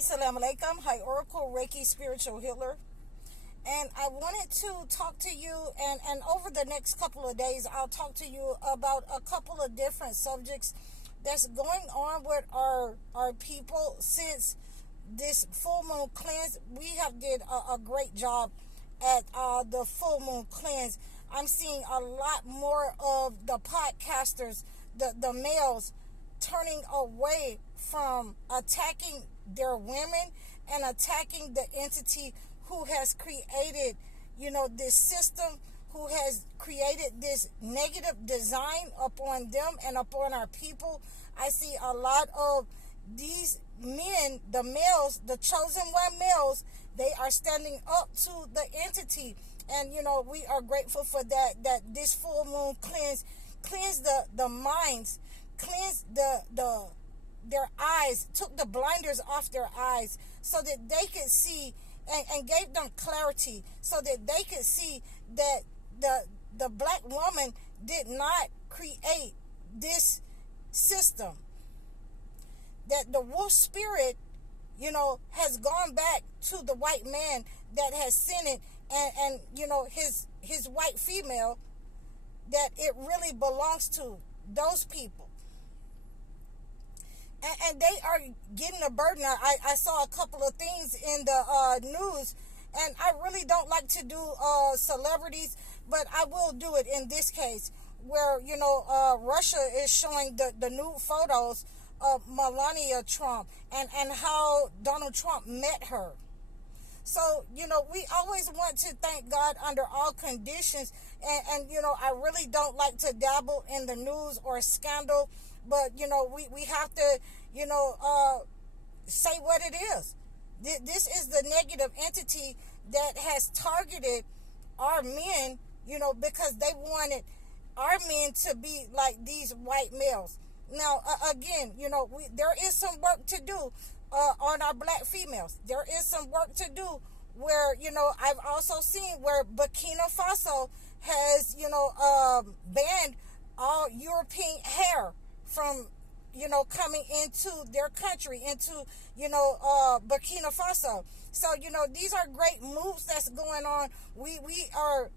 Assalamu alaikum. Hi, Oracle Reiki Spiritual Healer. And I wanted to talk to you, and over the next couple of days, I'll talk to you about a couple of different subjects that's going on with our people since this full moon cleanse. We have did a great job at the full moon cleanse. I'm seeing a lot more of the podcasters, the males, turning away from attacking their women and attacking the entity who has created, this system, who has created this negative design upon them and upon our people. I see a lot of these men, the males, the chosen one males, they are standing up to the entity. And, we are grateful for that this full moon cleanse the minds, cleanse their eyes, took the blinders off their eyes so that they could see, and gave them clarity so that they could see that the black woman did not create this system, that the wolf spirit, has gone back to the white man that has sent it, and his white female, that it really belongs to those people. And they are getting a burden. I saw a couple of things in the news, and I really don't like to do celebrities, but I will do it in this case, where, Russia is showing the new photos of Melania Trump and how Donald Trump met her. So, we always want to thank God under all conditions, and I really don't like to dabble in the news or scandal. But, we have to, say what it is. This is the negative entity that has targeted our men, because they wanted our men to be like these white males. Now, again, there is some work to do on our black females. There is some work to do where, I've also seen where Burkina Faso has, banned all European hair from, coming into their country, into, Burkina Faso. So, these are great moves that's going on. We are,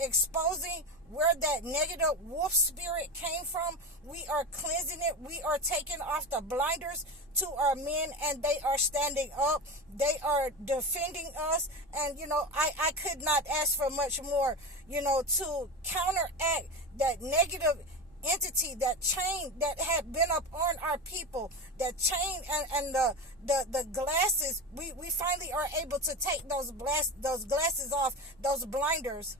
exposing where that negative wolf spirit came from. We are cleansing it. We are taking off the blinders to our men, and they are standing up. They are defending us. And, I could not ask for much more, to counteract that negative entity, that chain that had been up on our people, that chain and the glasses. We finally are able to take those glasses off, those blinders,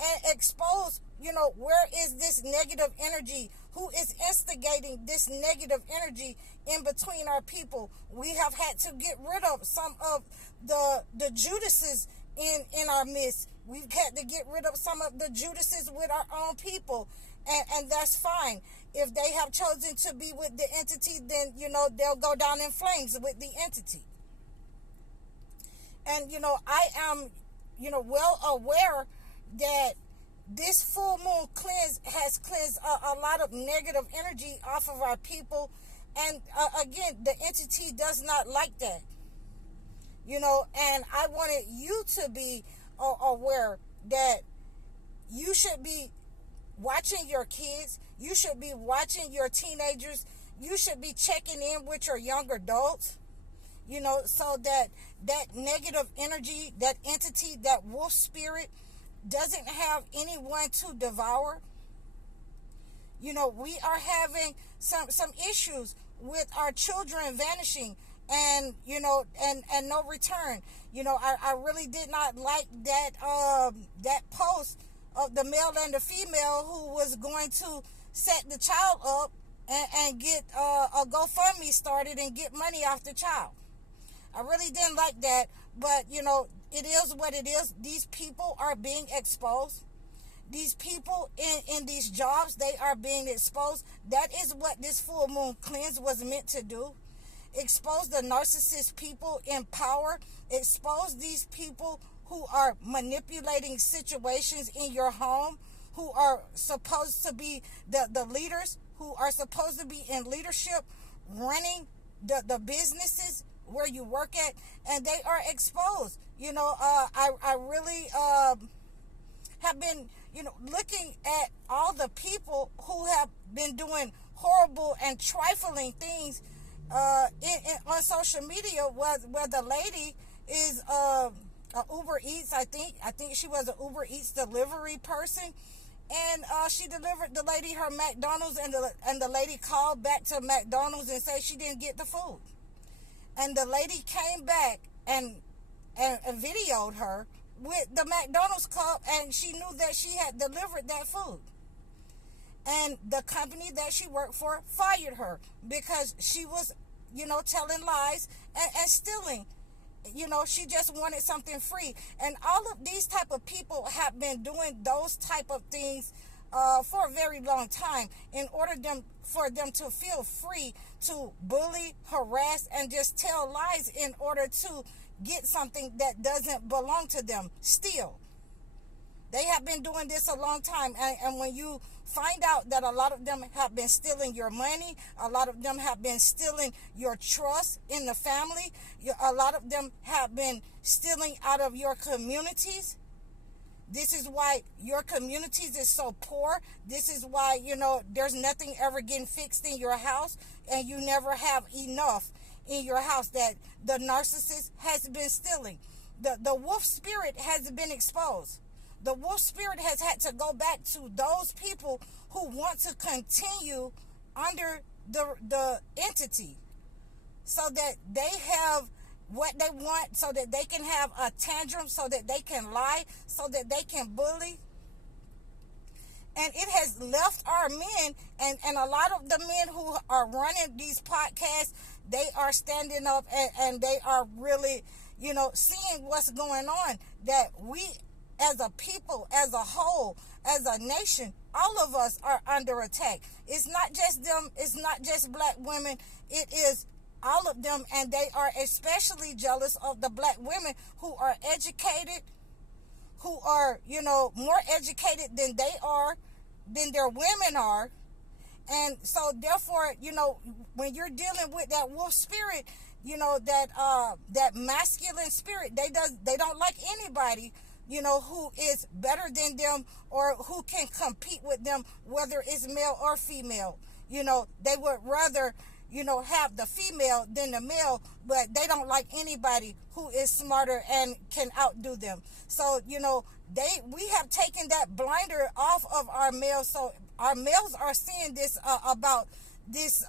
and expose, where is this negative energy? Who is instigating this negative energy in between our people? We have had to get rid of some of the Judases in our midst. We've had to get rid of some of the Judases with our own people. And that's fine. If they have chosen to be with the entity, then, they'll go down in flames with the entity. And, I am, well aware that this full moon cleanse has cleansed a lot of negative energy off of our people. And, again, the entity does not like that. And I wanted you to be aware that you should be watching your kids. You should be watching your teenagers. You should be checking in with your young adults, so that negative energy, that entity, that wolf spirit doesn't have anyone to devour. We are having some issues with our children vanishing and, and no return. I really did not like that post of the male and the female who was going to set the child up and get a GoFundMe started and get money off the child. I really didn't like that, but, it is what it is. These people are being exposed. These people in these jobs, they are being exposed. That is what this full moon cleanse was meant to do. Expose the narcissist people in power. Expose these people who are manipulating situations in your home, who are supposed to be the leaders, who are supposed to be in leadership, running the businesses, where you work at, and they are exposed. I really have been, looking at all the people who have been doing horrible and trifling things on social media, where the lady is a Uber Eats. I think she was an Uber Eats delivery person, and she delivered the lady her McDonald's, and the lady called back to McDonald's and said she didn't get the food, and the lady came back and videoed her with the McDonald's cup, and she knew that she had delivered that food. And the company that she worked for fired her because she was, telling lies and stealing. She just wanted something free. And all of these type of people have been doing those type of things for a very long time in order for them to feel free to bully, harass, and just tell lies in order to get something that doesn't belong to them. Steal. They have been doing this a long time, and when you find out that a lot of them have been stealing your money, a lot of them have been stealing your trust in the family, a lot of them have been stealing out of your communities. This is why your communities is so poor. This is why, there's nothing ever getting fixed in your house, and you never have enough in your house, that the narcissist has been stealing. The wolf spirit has been exposed. The wolf spirit has had to go back to those people who want to continue under the entity, so that they have what they want, so that they can have a tantrum, so that they can lie, so that they can bully. And it has left our men, and a lot of the men who are running these podcasts, they are standing up and they are really, seeing what's going on, that we as a people, as a whole, as a nation, all of us are under attack. It's not just them. It's not just black women. It is all of them, and they are especially jealous of the black women who are educated, who are, more educated than they are, than their women are. And so therefore, when you're dealing with that wolf spirit, that masculine spirit, they don't like anybody, who is better than them or who can compete with them, whether it's male or female. They would rather, have the female than the male, but they don't like anybody who is smarter and can outdo them. So, we have taken that blinder off of our males. So our males are seeing this about this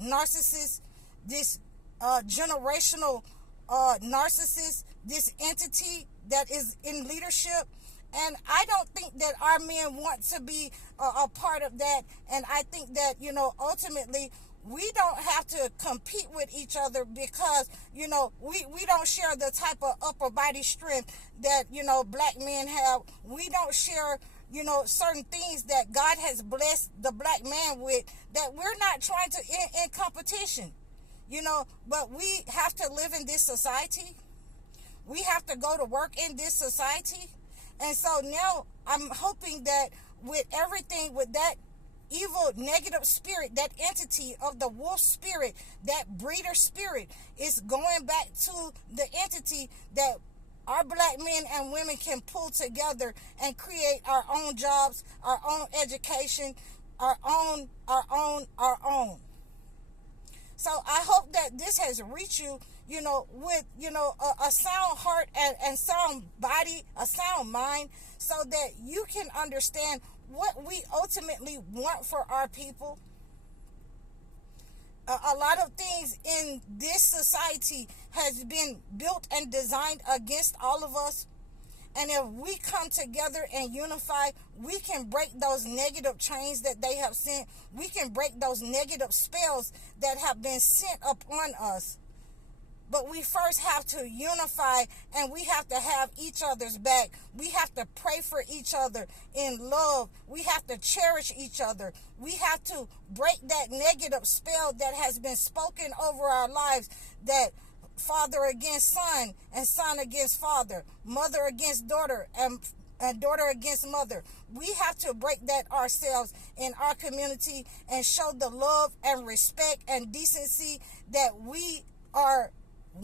narcissist, this generational narcissist, this entity that is in leadership. And I don't think that our men want to be a part of that. And I think that, ultimately, we don't have to compete with each other because, we don't share the type of upper body strength that, black men have. We don't share, certain things that God has blessed the black man with, that we're not trying to in competition, but we have to live in this society. We have to go to work in this society. And so now I'm hoping that with everything, with that evil, negative spirit, that entity of the wolf spirit, that breeder spirit, is going back to the entity that our black men and women can pull together and create our own jobs, our own education, our own. So I hope that this has reached you, with, a sound heart and sound body, a sound mind, so that you can understand what we ultimately want for our people. A lot of things in this society has been built and designed against all of us. And if we come together and unify, we can break those negative chains that they have sent. We can break those negative spells that have been sent upon us. But we first have to unify, and we have to have each other's back. We have to pray for each other in love. We have to cherish each other. We have to break that negative spell that has been spoken over our lives, that father against son and son against father, mother against daughter and daughter against mother. We have to break that ourselves in our community and show the love and respect and decency that we are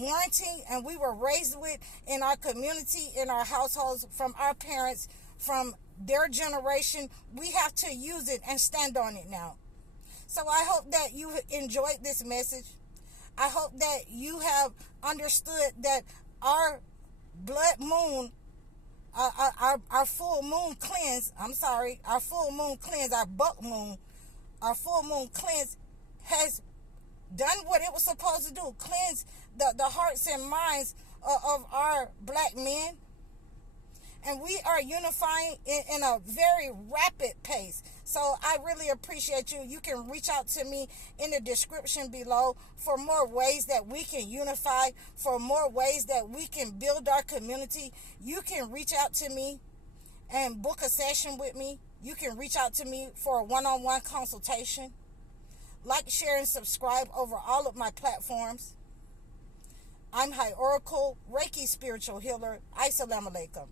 wanting and we were raised with in our community, in our households, from our parents, from their generation. We have to use it and stand on it now. So I hope that you enjoyed this message. I hope that you have understood that our blood moon, our full moon cleanse, our full moon cleanse, our buck moon, our full moon cleanse has done what it was supposed to do. Cleanse the hearts and minds of our black men. And we are unifying in a very rapid pace. So I really appreciate you. You can reach out to me in the description below for more ways that we can unify, for more ways that we can build our community. You can reach out to me and book a session with me. You can reach out to me for a one-on-one consultation. Like, share, and subscribe over all of my platforms. I'm High Oracle, Reiki Spiritual Healer. Assalamu alaikum.